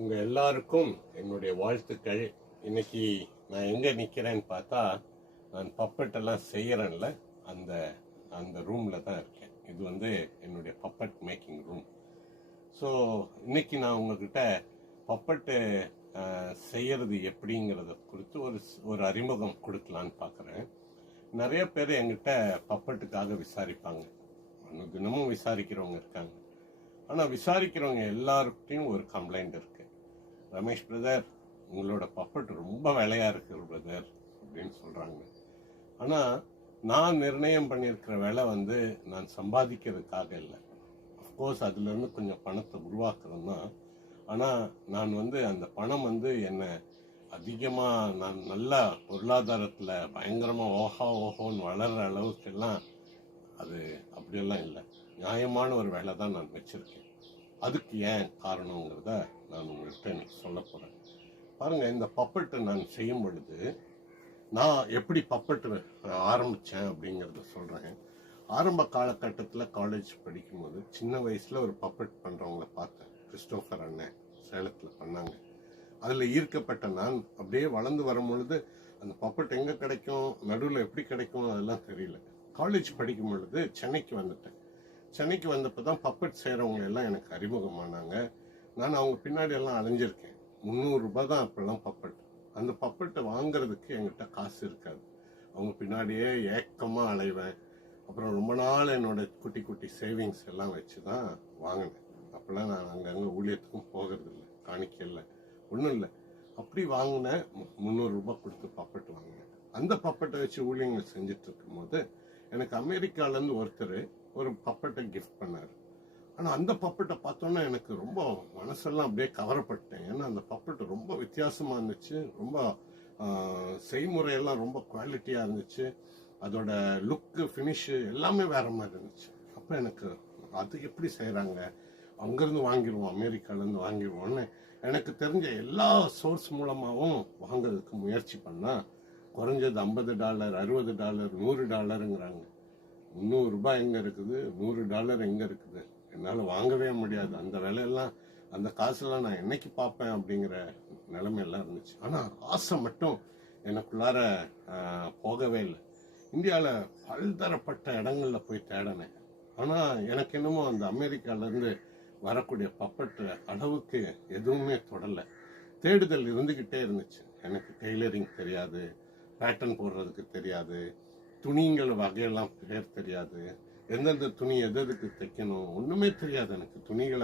உங்கள் எல்லாருக்கும் என்னுடைய வாழ்த்துக்கள். இன்னைக்கு நான் எங்கே நிற்கிறேன்னு பார்த்தா, நான் பப்பட்டெல்லாம் செய்கிறேன்ல, அந்த அந்த ரூமில் தான் இருக்கேன். இது என்னுடைய பப்பட் மேக்கிங் ரூம். ஸோ இன்னைக்கு நான் உங்ககிட்ட பப்பட்டு செய்கிறது எப்படிங்கிறத குறித்து ஒரு அறிமுகம் கொடுக்கலான்னு பார்க்குறேன். நிறைய பேர் என்கிட்ட பப்பட்டுக்காக விசாரிப்பாங்க. தினமும் விசாரிக்கிறவங்க இருக்காங்க. ஆனால் விசாரிக்கிறவங்க எல்லாருக்கிட்டையும் ஒரு கம்ப்ளைண்ட் இருக்கு. ரமேஷ் பிரதர், உங்களோட பப்பட்டு ரொம்ப விலையாக இருக்குது பிரதர் அப்படின்னு சொல்கிறாங்க. ஆனால் நான் நிர்ணயம் பண்ணியிருக்கிற விலை நான் சம்பாதிக்கிறதுக்காக இல்லை. அஃப்கோர்ஸ் அதுலேருந்து கொஞ்சம் பணத்தை உருவாக்குறது தான். ஆனால் நான் அந்த பணம் என்னை அதிகமாக நான் நல்லா பொருளாதாரத்தில் பயங்கரமாக ஓஹோன்னு வளர்கிற அளவுக்கெல்லாம் அது அப்படியெல்லாம் இல்லை. நியாயமான ஒரு வேலை தான் நான் வச்சுருக்கேன். அதுக்கு ஏன் காரணங்கிறத நான் உங்கள்கிட்ட இன்னைக்கு சொல்ல போகிறேன். பாருங்கள், இந்த பப்பட்டு நான் செய்யும் பொழுது நான் எப்படி பப்பட்டு ஆரம்பித்தேன் அப்படிங்கிறத சொல்கிறேன். ஆரம்ப காலகட்டத்தில் காலேஜ் படிக்கும்போது சின்ன வயசில் ஒரு பப்பட் பண்ணுறவங்கள பார்த்தேன். கிறிஸ்டோஃபர் அண்ணன் சேலத்தில் பண்ணாங்க. அதில் ஈர்க்கப்பட்ட நான் அப்படியே வளர்ந்து வரும் பொழுது அந்த பப்பட் எங்கே கிடைக்கும், நடுவில் எப்படி கிடைக்கும் அதெல்லாம் தெரியல. காலேஜ் படிக்கும் பொழுது சென்னைக்கு வந்துட்டேன். சென்னைக்கு வந்தப்போ தான் பப்பட் செய்கிறவங்க எல்லாம் எனக்கு அறிமுகமானாங்க. நான் அவங்க பின்னாடி எல்லாம் அலைஞ்சிருக்கேன். 300 ரூபாய் தான் அப்போல்லாம் பப்பட். அந்த பப்பட்டை வாங்குறதுக்கு என்கிட்ட காசு இருக்காது. அவங்க பின்னாடியே ஏக்கமாக அலைவேன். அப்புறம் ரொம்ப நாள் என்னோட குட்டி குட்டி சேவிங்ஸ் எல்லாம் வச்சு தான் வாங்கினேன். அப்போல்லாம் நான் அங்கங்கே ஊழியத்துக்கும் போகிறது இல்லை, காணிக்கல ஒன்றும் இல்லை. அப்படி வாங்கினேன். 300 ரூபாய் கொடுத்து பப்பட்டு வாங்கினேன். அந்த பப்பட்டை வச்சு ஊழியங்கள் செஞ்சுட்டு இருக்கும்போது எனக்கு அமெரிக்காலேருந்து ஒருத்தர் ஒரு பப்பட்டை கிஃப்ட் பண்ணார். ஆனால் அந்த பப்பட்டை பார்த்தோன்னா எனக்கு ரொம்ப மனசெல்லாம் அப்படியே கவரப்பட்டேன். ஏன்னா அந்த பப்பட்டு ரொம்ப வித்தியாசமாக இருந்துச்சு. ரொம்ப செய்முறையெல்லாம் ரொம்ப குவாலிட்டியாக இருந்துச்சு. அதோட லுக்கு, ஃபினிஷு எல்லாமே வேற மாதிரி இருந்துச்சு. அப்போ எனக்கு அது எப்படி செய்கிறாங்க, அங்கேருந்து வாங்கிடுவோம், அமெரிக்காலேருந்து வாங்கிடுவோம்னு எனக்கு தெரிஞ்ச எல்லா சோர்ஸ் மூலமாகவும் வாங்குறதுக்கு முயற்சி பண்ணால் குறைஞ்சது $50, $60, $100ங்கிறாங்க. 300 ரூபாய் எங்கே இருக்குது, $100 எங்கே இருக்குது? என்னால் வாங்கவே முடியாது. அந்த விலையெல்லாம், அந்த காசுலாம் நான் என்னைக்கு பார்ப்பேன் அப்படிங்கிற நிலைமையெல்லாம் இருந்துச்சு. ஆனால் ஆசை மட்டும் எனக்குள்ளார போகவே இல்லை. இந்தியாவில் பல்தரப்பட்ட இடங்களில் போய் தேடினேன். ஆனால் எனக்கு என்னமோ அந்த அமெரிக்காவிலேருந்து வரக்கூடிய பப்பட்டு அளவுக்கு எதுவுமே தொடலை. தேடுதல் இருந்துக்கிட்டே இருந்துச்சு. எனக்கு டெய்லரிங் தெரியாது, பேட்டர்ன் போடுறதுக்கு தெரியாது, துணிங்கள் வகையெல்லாம் பேர் தெரியாது, எந்தெந்த துணி எதுக்கு தைக்கணும் ஒன்றுமே தெரியாது எனக்கு. துணிகளை